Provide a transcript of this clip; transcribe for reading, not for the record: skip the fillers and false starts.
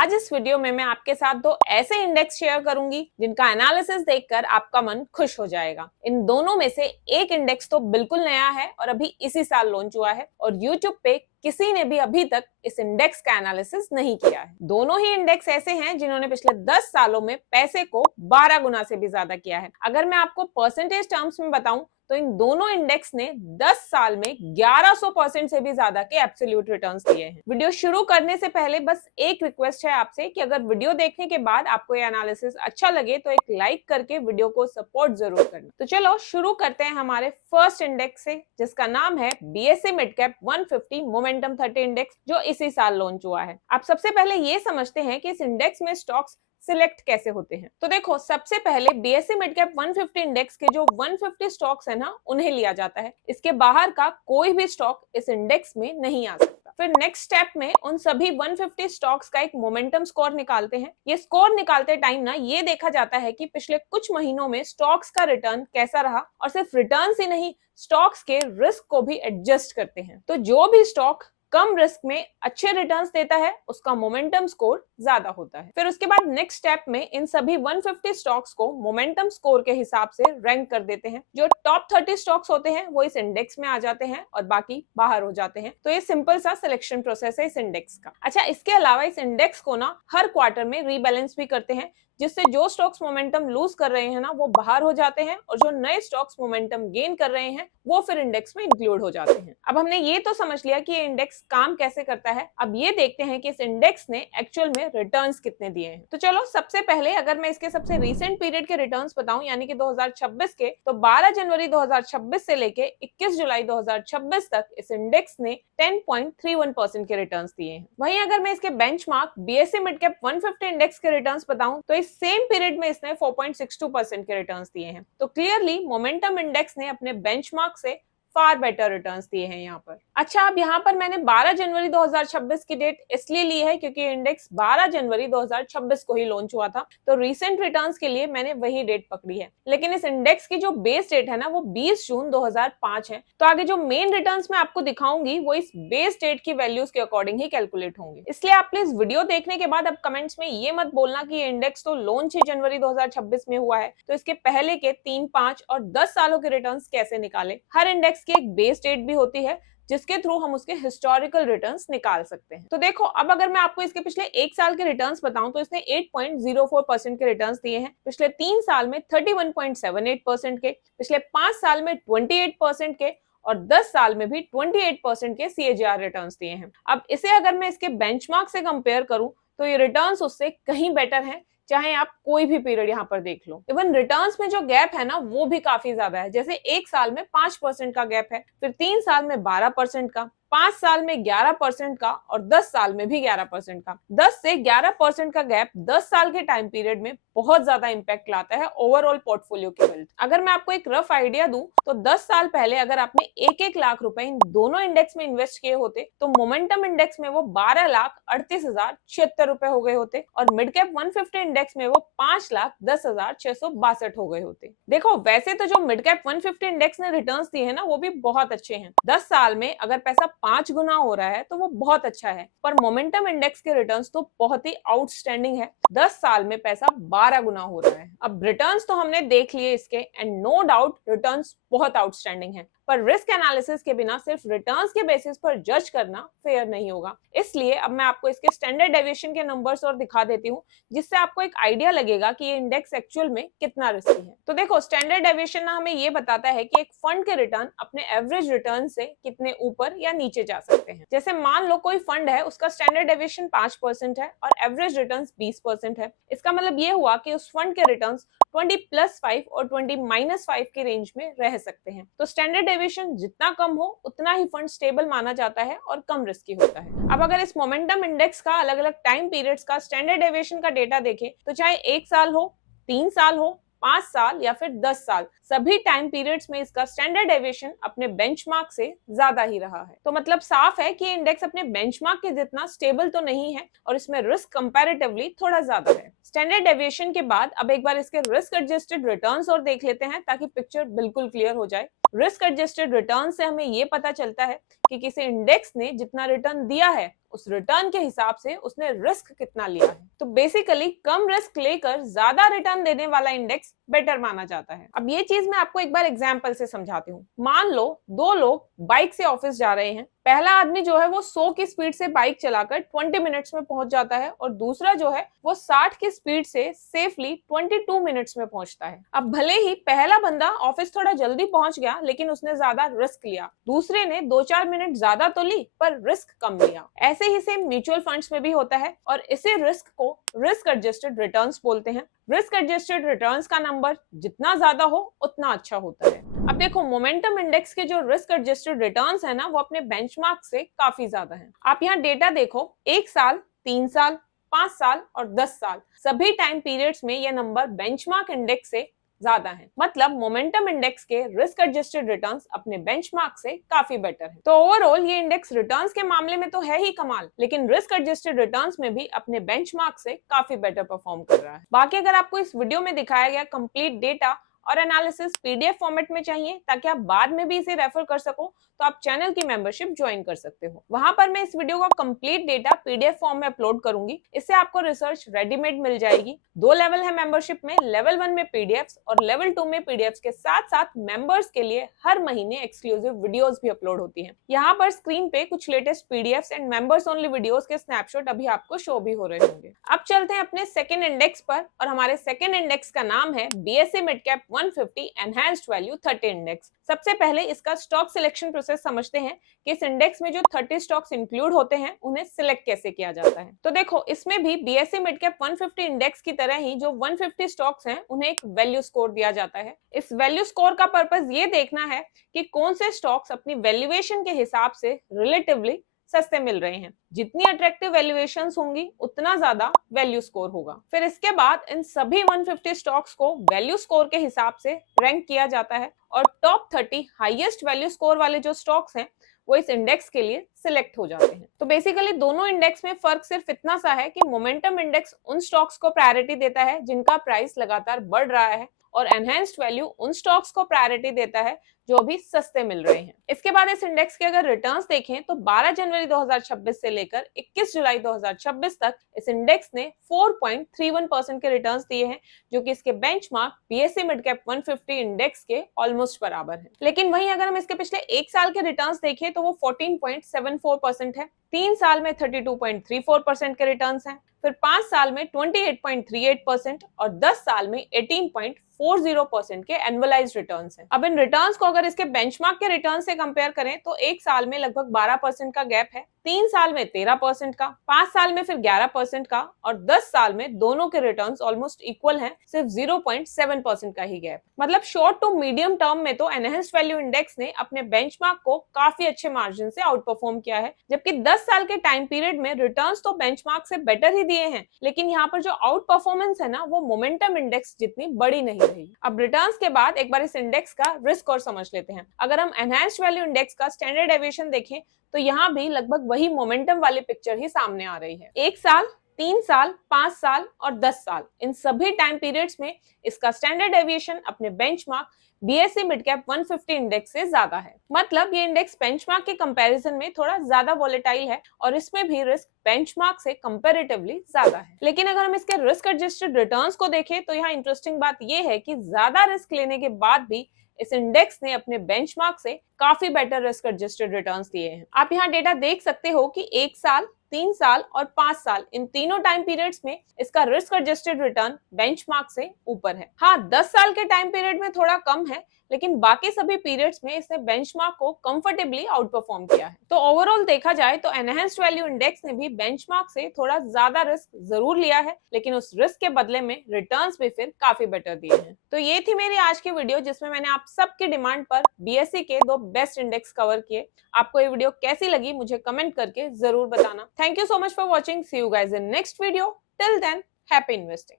आज इस वीडियो में मैं आपके साथ दो ऐसे इंडेक्स शेयर करूंगी जिनका एनालिसिस देखकर आपका मन खुश हो जाएगा। इन दोनों में से एक इंडेक्स तो बिल्कुल नया है और अभी इसी साल लॉन्च हुआ है और YouTube पे किसी ने भी अभी तक इस इंडेक्स का एनालिसिस नहीं किया है। दोनों ही इंडेक्स ऐसे हैं जिन्होंने पिछले 10 सालों में पैसे को 12 गुना से भी ज्यादा किया है। अगर मैं आपको परसेंटेज टर्म्स में बताऊं तो इन दोनों इंडेक्स ने 10 साल में 1100% से भी ज्यादा के एब्सोल्यूट रिटर्न्स दिए हैं। वीडियो शुरू करने से पहले बस एक रिक्वेस्ट है आपसे कि अगर वीडियो देखने के बाद आपको ये एनालिसिस अच्छा लगे तो एक लाइक करके वीडियो को सपोर्ट जरूर करना। तो चलो शुरू करते हैं हमारे फर्स्ट इंडेक्स से, जिसका नाम है BSE mid cap 150 momentum 30 index, जो इसी साल लॉन्च हुआ है। आप सबसे पहले ये समझते हैं कि इस इंडेक्स में स्टॉक्स सिलेक्ट कैसे होते हैं। तो देखो, सबसे पहले BSE मिड कैप 150 इंडेक्स के जो 150 स्टॉक्स है ना, उन्हें लिया जाता है। इसके बाहर का कोई भी स्टॉक इस इंडेक्स में नहीं आ सकता। फिर नेक्स्ट स्टेप में उन सभी 150 स्टॉक्स का एक मोमेंटम स्कोर निकालते हैं। ये स्कोर निकालते टाइम ना ये देखा जाता है कि पिछले कुछ महीनों में स्टॉक्स का रिटर्न कैसा रहा, और सिर्फ रिटर्न ही नहीं, स्टॉक्स के रिस्क को भी एडजस्ट करते हैं। तो जो भी स्टॉक कम रिस्क में अच्छे रिटर्न्स देता है उसका मोमेंटम स्कोर ज्यादा होता है। फिर उसके बाद नेक्स्ट स्टेप में इन सभी 150 स्टॉक्स को मोमेंटम स्कोर के हिसाब से रैंक कर देते हैं। जो टॉप 30 स्टॉक्स होते हैं वो इस इंडेक्स में आ जाते हैं और बाकी बाहर हो जाते हैं। तो ये सिंपल सा सिलेक्शन प्रोसेस है इस इंडेक्स का। अच्छा, इसके अलावा इस इंडेक्स को ना हर क्वार्टर में रीबैलेंस भी करते हैं, जिससे जो स्टॉक्स मोमेंटम लूज कर रहे हैं ना वो बाहर हो जाते हैं और जो नए स्टॉक्स मोमेंटम गेन कर रहे हैं वो फिर इंडेक्स में इंक्लूड हो जाते हैं। अब हमने ये तो समझ लिया कि ये इंडेक्स काम कैसे करता है। अब ये देखते हैं कि इस इंडेक्स ने एक्चुअल में रिटर्न्स कितने दिए हैं। तो चलो, सबसे पहले अगर मैं इसके सबसे रीसेंट पीरियड के रिटर्न्स बताऊं, यानी कि 2026 के, तो 12 जनवरी 2026 से लेके 21 जुलाई 2026 तक इस इंडेक्स ने 10.31% के रिटर्न्स दिए हैं। वहीं अगर मैं इसके benchmark BSE mid cap 150 index के रिटर्न्स बताऊं तो इस सेम पीरियड में इसने 4.62% के रिटर्न्स दिए हैं। तो क्लियरली मोमेंटम इंडेक्स ने अपने बेंचमार्क से फार बेटर रिटर्न्स दिए हैं यहाँ पर। अच्छा, अब यहाँ पर मैंने 12 जनवरी 2026 की डेट इसलिए ली है क्योंकि इंडेक्स 12 जनवरी 2026 को ही लॉन्च हुआ था, तो रीसेंट रिटर्न्स के लिए मैंने वही डेट पकड़ी है। लेकिन इस इंडेक्स की जो बेस डेट है ना वो 20 जून 2005 है। तो आगे जो मेन रिटर्न्स मैं आपको दिखाऊंगी वो इस बेस डेट की वैल्यूज के अकॉर्डिंग ही कैलकुलेट होंगे। इसलिए आप प्लीज वीडियो देखने के बाद अब कमेंट्स में ये मत बोलना कि ये इंडेक्स तो लॉन्च ही जनवरी 2026 में हुआ है, तो इसके पहले के 3, 5 और 10 सालों के रिटर्न्स कैसे निकाले। हर इंडेक्स की एक बेस डेट भी होती है जिसके थ्रू हम उसके हिस्टोरिकल रिटर्न्स निकाल सकते हैं। तो देखो, अब अगर मैं आपको इसके पिछले एक साल के रिटर्न्स बताऊं तो इसने 8.04% के रिटर्न्स दिए हैं, पिछले 3 साल में 31.78% के, पिछले 5 साल में 28% के और 10 साल में भी 28% के CAGR रिटर्न्स दिए हैं। अब इसे अगर मैं इसके बेंचमार्क से कंपेयर करूं तो ये रिटर्न्स उससे कहीं बेटर हैं, चाहे आप कोई भी पीरियड यहाँ पर देख लो। इवन रिटर्न्स में जो गैप है ना वो भी काफी ज्यादा है। जैसे एक साल में 5% का गैप है, फिर 3 साल में 12% का, 5 साल में 11% का और 10 साल में भी 11% का। 10 से 11% का गैप 10 साल के टाइम पीरियड में बहुत ज्यादा इंपैक्ट लाता है ओवरऑल पोर्टफोलियो के वेल्थ। अगर मैं आपको एक रफ आइडिया दूं तो 10 साल पहले अगर आपने 1-1 लाख रुपए इन दोनों इंडेक्स में इन्वेस्ट किए होते तो मोमेंटम इंडेक्स में वो 12,38,076 रुपए हो गए होते और मिड कैप 150 इंडेक्स में वो 5,10,662 हो गए होते। देखो, वैसे तो जो मिड कैप 150 इंडेक्स ने रिटर्न्स दिए हैं ना वो भी बहुत अच्छे हैं। 10 साल में अगर पैसा 5 गुना हो रहा है तो वो बहुत अच्छा है, पर मोमेंटम इंडेक्स के रिटर्न्स तो बहुत ही आउटस्टैंडिंग है। 10 साल में पैसा 12 गुना हो रहा है। अब रिटर्न्स तो हमने देख लिए इसके, एंड नो डाउट रिटर्न्स बहुत आउटस्टैंडिंग है, पर रिस्क एनालिसिस के बिना सिर्फ रिटर्न्स के बेसिस पर जज करना फेयर नहीं होगा। इसलिए अब मैं आपको इसके स्टैंडर्ड डेविएशन के नंबर्स और दिखा देती हूँ, जिससे आपको एक आइडिया लगेगा कि ये इंडेक्स एक्चुअल में कितना रिस्की है। तो देखो, स्टैंडर्ड डेविएशन ना हमें ये बताता है कि एक फंड के रिटर्न अपने एवरेज रिटर्न से कितने ऊपर या नीचे जा सकते हैं। जैसे मान लो कोई फंड है, उसका स्टैंडर्ड डेविएशन 5% है और एवरेज रिटर्न 20% है। इसका मतलब ये हुआ कि उस फंड के रिटर्न 20+5 और 20-5 की रेंज में रह सकते हैं। तो स्टैंडर्ड डेविएशन जितना कम हो उतना ही फंड स्टेबल माना जाता है और कम रिस्की होता है। अब अगर इस मोमेंटम इंडेक्स का अलग अलग टाइम पीरियड्स का स्टैंडर्ड डेविएशन का डेटा देखें तो चाहे 1 साल हो, 3 साल हो, 5 साल या फिर 10 साल, सभी टाइम पीरियड्स में इसका स्टैंडर्ड डेविएशन अपने बेंचमार्क से ज्यादा ही रहा है। तो मतलब साफ है कि ये इंडेक्स अपने बेंचमार्क के जितना स्टेबल तो नहीं है और इसमें रिस्क कंपैरेटिवली थोड़ा ज्यादा है। स्टैंडर्ड डेविएशन के बाद अब एक बार इसके रिस्क एडजस्टेड रिटर्न्स और देख लेते हैं ताकि पिक्चर बिल्कुल क्लियर हो जाए। रिस्क एडजस्टेड रिटर्न से हमें ये पता चलता है कि किसी इंडेक्स ने जितना रिटर्न दिया है उस रिटर्न के हिसाब से उसने रिस्क कितना लिया है। तो बेसिकली कम रिस्क लेकर ज्यादा रिटर्न देने वाला इंडेक्स बेटर माना जाता है। अब ये चीज मैं आपको एक बार एग्जांपल से समझाती हूँ। मान लो दो लोग बाइक से ऑफिस जा रहे हैं। पहला आदमी जो है वो 100 की स्पीड से बाइक चलाकर 20 मिनट्स में पहुंच जाता है और दूसरा जो है वो 60 की स्पीड से सेफली 22 मिनट्स में पहुंचता है। अब भले ही पहला बंदा ऑफिस थोड़ा जल्दी पहुंच गया लेकिन उसने ज्यादा रिस्क लिया, दूसरे ने 2-4 मिनट ज्यादा तो ली पर रिस्क कम लिया। ऐसे ही सेम म्यूचुअल फंड्स में भी होता है और इसी रिस्क को रिस्क एडजस्टेड रिटर्न्स बोलते हैं। रिस्क एडजस्टेड रिटर्न्स का नंबर जितना ज्यादा हो उतना अच्छा होता है। अब देखो मोमेंटम इंडेक्स के जो रिस्क एडजस्टेड रिटर्न्स है ना वो अपने बेंचमार्क से काफी ज्यादा है। आप यहाँ डेटा देखो, 1 साल, 3 साल, 5 साल और 10 साल सभी टाइम पीरियड्स में यह नंबर बेंचमार्क इंडेक्स से ज्यादा है। मतलब मोमेंटम इंडेक्स के रिस्क एडजस्टेड रिटर्न्स अपने बेंचमार्क से काफी बेटर है। तो ओवरऑल ये इंडेक्स रिटर्न्स के मामले में तो है ही कमाल, लेकिन रिस्क एडजस्टेड रिटर्न्स में भी अपने बेंचमार्क से काफी बेटर परफॉर्म कर रहा है। बाकी अगर आपको इस वीडियो में दिखाया गया कंप्लीट डेटा और एनालिसिस पीडीएफ फॉर्मेट में चाहिए ताकि आप बाद में भी इसे रेफर कर सको, तो आप चैनल की मेंबरशिप ज्वाइन कर सकते हो। वहां पर मैं इस वीडियो का कंप्लीट डेटा पीडीएफ फॉर्म में अपलोड करूंगी। इससे आपको रिसर्च रेडीमेड मिल जाएगी। 2 लेवल है मेंबरशिप में, लेवल 1 में पीडीएफ्स और लेवल 2 में पीडीएफ्स के साथ साथ मेंबर्स के लिए हर महीने एक्सक्लूसिव वीडियोस भी अपलोड होती हैं। यहाँ पर स्क्रीन पे कुछ latest PDFs and members only videos के स्नैपशॉट अभी आपको शो भी हो रहे होंगे। अब चलते हैं अपने सेकंड इंडेक्स पर और हमारे सेकंड इंडेक्स का नाम है BSE mid cap 150 enhanced value 30 index. सबसे पहले इसका स्टॉक सिलेक्शन प्रोसेस समझते हैं कि इस इंडेक्स में जो 30 स्टॉक्स इंक्लूड होते हैं उन्हें सिलेक्ट कैसे किया जाता है। तो देखो इसमें भी बीएसई मिड कैप 150 इंडेक्स की तरह ही जो 150 स्टॉक्स हैं उन्हें एक वैल्यू स्कोर दिया जाता है। इस वैल्यू स्कोर का पर्पस ये देखना है कि कौन से स्टॉक्स अपनी वैल्यूएशन के हिसाब से रिलेटिवली सस्ते मिल रहे हैं। जितनी अट्रैक्टिव वैल्यूएशंस होंगी उतना ज्यादा वैल्यू स्कोर होगा। फिर इसके बाद इन सभी 150 स्टॉक्स को वैल्यू स्कोर के हिसाब से रैंक किया जाता है और टॉप 30 हाईएस्ट वैल्यू स्कोर वाले जो स्टॉक्स हैं वो इस इंडेक्स के लिए सिलेक्ट हो जाते हैं। तो बेसिकली दोनों इंडेक्स में फर्क सिर्फ इतना सा है कि मोमेंटम इंडेक्स उन स्टॉक्स को प्रायोरिटी देता है जिनका प्राइस लगातार बढ़ रहा है और एनहांस्ड वैल्यू उन स्टॉक्स को प्रायोरिटी देता है जो अभी सस्ते मिल रहे हैं। इसके बाद इस इंडेक्स के अगर रिटर्न्स देखें तो 12 जनवरी 2026 से लेकर 21 जुलाई 2026 तक इस इंडेक्स ने 4.31% के रिटर्न्स दिए हैं, जो कि इसके benchmark BSE mid cap 150 index के ऑलमोस्ट बराबर है। लेकिन वहीं अगर हम इसके पिछले 1 साल के रिटर्न्स देखें तो वो 14.74% है, 3 साल में 32.34% के रिटर्न्स हैं, फिर 5 साल में 28.38% और 10 साल में 18.40% के एनुअलाइज्ड रिटर्न्स हैं। अब इन रिटर्न्स को अगर इसके बेंचमार्क के रिटर्न से कंपेयर करें तो 1 साल में लगभग 12% का गैप है, 3 साल में 13% का, 5 साल में फिर 11% का और 10 साल में दोनों के रिटर्न्स ऑलमोस्ट इक्वल हैं, सिर्फ 0.7% का ही गैप। मतलब शॉर्ट टू मीडियम टर्म में तो एनहांस्ड वैल्यू इंडेक्स ने अपने बेंचमार्क को काफी अच्छे मार्जिन से आउट परफॉर्म किया है, जबकि 10 साल के टाइम पीरियड में रिटर्न्स तो बेंचमार्क से बेटर ही दिए हैं, लेकिन यहाँ पर जो आउट परफॉर्मेंस है ना वो मोमेंटम इंडेक्स जितनी बड़ी नहीं रही। अब रिटर्न्स के बाद एक बार इस इंडेक्स का रिस्क और समझ लेते हैं। अगर हम एनहांस्ड वैल्यू इंडेक्स का स्टैंडर्ड डेविएशन देखें तो यहाँ भी लगभग वही मोमेंटम वाली पिक्चर ही सामने आ रही है। 1 साल, 3 साल, 5 साल और 10 साल इन सभी टाइम पीरियड्स में इसका स्टैंडर्ड डेविएशन अपने benchmark BSE mid cap 150 index से ज्यादा है। मतलब ये इंडेक्स बेंचमार्क के कंपैरिजन में थोड़ा ज्यादा वोलेटाइल है और इसमें भी रिस्क बेंचमार्क से कंपैरेटिवली ज्यादा है। लेकिन अगर हम इसके रिस्क एडजस्टेड रिटर्न्स को देखें तो यहाँ इंटरेस्टिंग बात ये है कि ज्यादा रिस्क लेने के बाद भी इस इंडेक्स ने अपने बेंचमार्क से काफी बेटर रिस्क एडजस्टेड रिटर्न्स दिए हैं। आप यहाँ डेटा देख सकते हो कि 1 साल, 3 साल और 5 साल इन तीनों टाइम पीरियड्स में इसका रिस्क एडजस्टेड रिटर्न बेंचमार्क से ऊपर है। हाँ, 10 साल के टाइम पीरियड में थोड़ा कम है, लेकिन बाकी सभी पीरियड्स में इसने बेंचमार्क को कंफर्टेबली आउट परफॉर्म किया है। तो ओवरऑल देखा जाए तो एनहांस्ड वैल्यू इंडेक्स ने भी बेंचमार्क से थोड़ा ज्यादा रिस्क जरूर लिया है, लेकिन उस रिस्क के बदले में रिटर्न्स भी फिर काफी बेटर दिए हैं। तो ये थी मेरी आज की वीडियो जिसमें मैंने आप सबकी डिमांड पर बीएसई के 2 बेस्ट इंडेक्स कवर किए। आपको ये वीडियो कैसी लगी मुझे कमेंट करके जरूर बताना। Thank you so much for watching. See you guys in next video. Till then, happy investing.